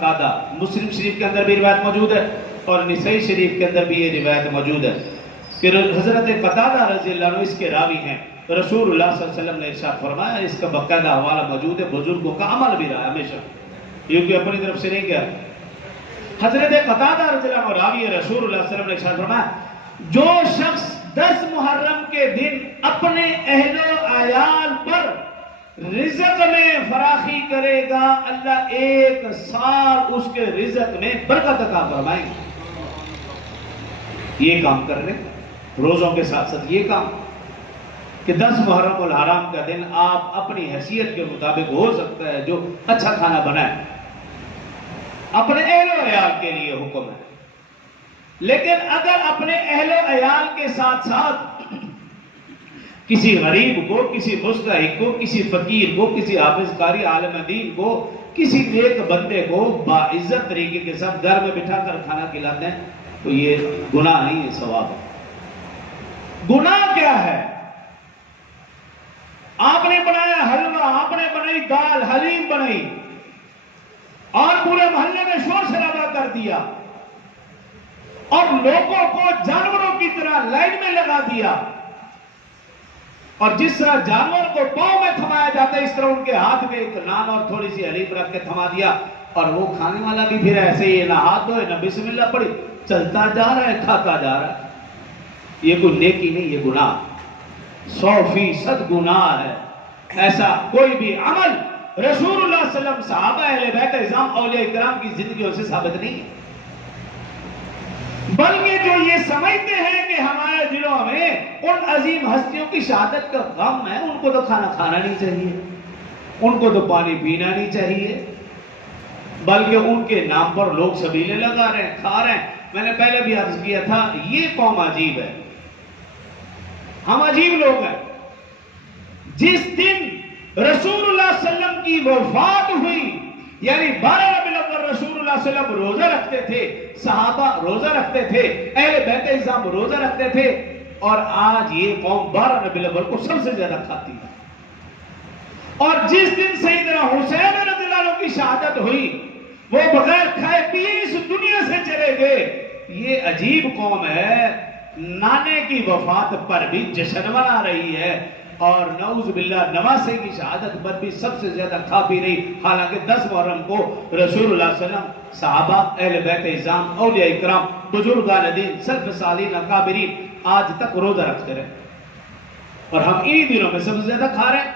قادہ مسلم شریف کے اندر بھی روایت موجود ہے اور نسائی شریف کے اندر بھی یہ روایت موجود ہے کہ حضرت قتادہ رضی اللہ عنہ اس کے راوی ہیں. رسول اللہ صلی اللہ علیہ وسلم نے ارشاد فرمایا، اس کا باقاعدہ حوالہ موجود ہے، بزرگوں کا عمل بھی رہا ہے ہمیشہ، یہ کوئی اپنی طرف سے نہیں کیا. حضرت قتادہ رضی اللہ عنہ راوی ہے، رسول اللہ صلی اللہ علیہ وسلم نے ارشاد فرمایا، جو شخص 10 محرم کے دن اپنے اہل و عیال پر رزق میں فراخی کرے گا، اللہ 1 سال اس کے رزق میں برکت عطا فرمائیں گے. یہ کام کر لیں روزوں کے ساتھ ساتھ، یہ کام کہ 10 محرم الحرام کا دن آپ اپنی حیثیت کے مطابق ہو سکتا ہے جو اچھا کھانا بنائیں، اپنے اہل و عیال کے لیے حکم ہے. لیکن اگر اپنے اہل و عیال کے ساتھ ساتھ کسی غریب کو، کسی مستحق کو، کسی فقیر کو، کسی حافظ قاری عالم دین کو، کسی نیک بندے کو باعزت طریقے کے ساتھ گھر میں بٹھا کر کھانا کھلاتے ہیں تو یہ گناہ نہیں، یہ ثواب ہے. گناہ کیا ہے؟ آپ نے بنایا حلوہ، آپ نے بنائی دال، حلیم بنائی اور پورے محلے میں شور شرابہ کر دیا اور لوگوں کو جانوروں کی طرح لائن میں لگا دیا، اور جس طرح جانور کو پاؤں میں تھمایا جاتا ہے اس طرح ان کے ہاتھ میں ایک نان اور تھوڑی سی حلیم رکھ کے تھما دیا، اور وہ کھانے والا بھی پھر ایسے ہی نہ ہاتھ دھوئے نہ بسم اللہ پڑھی، چلتا جا رہا ہے، کھاتا جا رہا ہے. یہ کوئی نیکی نہیں، یہ گناہ 100% گناہ ہے. ایسا کوئی بھی عمل رسول اللہ صلی اللہ علیہ وسلم، صحابہ، اہل بیت اعظام، اولیاء کرام کی زندگیوں سے ثابت نہیں ہے. بلکہ جو یہ سمجھتے ہیں کہ ہمارے دلوں میں ان عظیم ہستیوں کی شہادت کا غم ہے، ان کو تو کھانا کھانا نہیں چاہیے، ان کو تو پانی پینا نہیں چاہیے، بلکہ ان کے نام پر لوگ سبیلے لگا رہے ہیں، کھا رہے ہیں. میں نے پہلے بھی عرض کیا تھا، یہ قوم عجیب ہے، ہم عجیب لوگ ہیں. جس دن رسول اللہ صلی اللہ علیہ وسلم کی وفات ہوئی، یعنی 12 ربیع الاول رسول اللہ صلی اللہ علیہ وسلم روزہ رکھتے تھے، صحابہ روزہ رکھتے تھے، اہل بیت اعظام روزہ رکھتے تھے، اور آج یہ قوم 12 ربیع الاول کو سب سے زیادہ کھاتی ہے. اور جس دن سیدنا حسین رضی اللہ عنہ کی شہادت ہوئی، وہ بغیر کھائے پیے اس دنیا سے چلے گئے. یہ عجیب قوم ہے، نانے کی وفات پر بھی جشن منا رہی ہے، اور نعوذ باللہ نواسے کی شہادت پر بھی سب سے زیادہ کھا پی رہی. حالانکہ 10 محرم کو رسول اللہ صلی اللہ علیہ وسلم، صحابہ، اہل بیت اعظام، اولیاء کرام، بزرگان دین، سلف صالحین، اکابرین آج تک روزہ رکھتے رہے، اور ہم انہی دنوں میں سب سے زیادہ کھا رہے ہیں.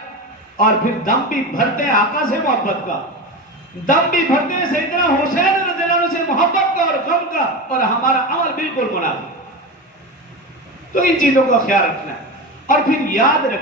اور پھر دم بھی بھرتے ہیں آقا سے محبت کا، دم بھی بھرتے ہیں سیدنا حسین رضی اللہ عنہ سے محبت کا اور غم کا، اور ہمارا عمل بالکل منافق. تو ان چیزوں کا خیال رکھنا ہے. اور پھر یاد رکھنا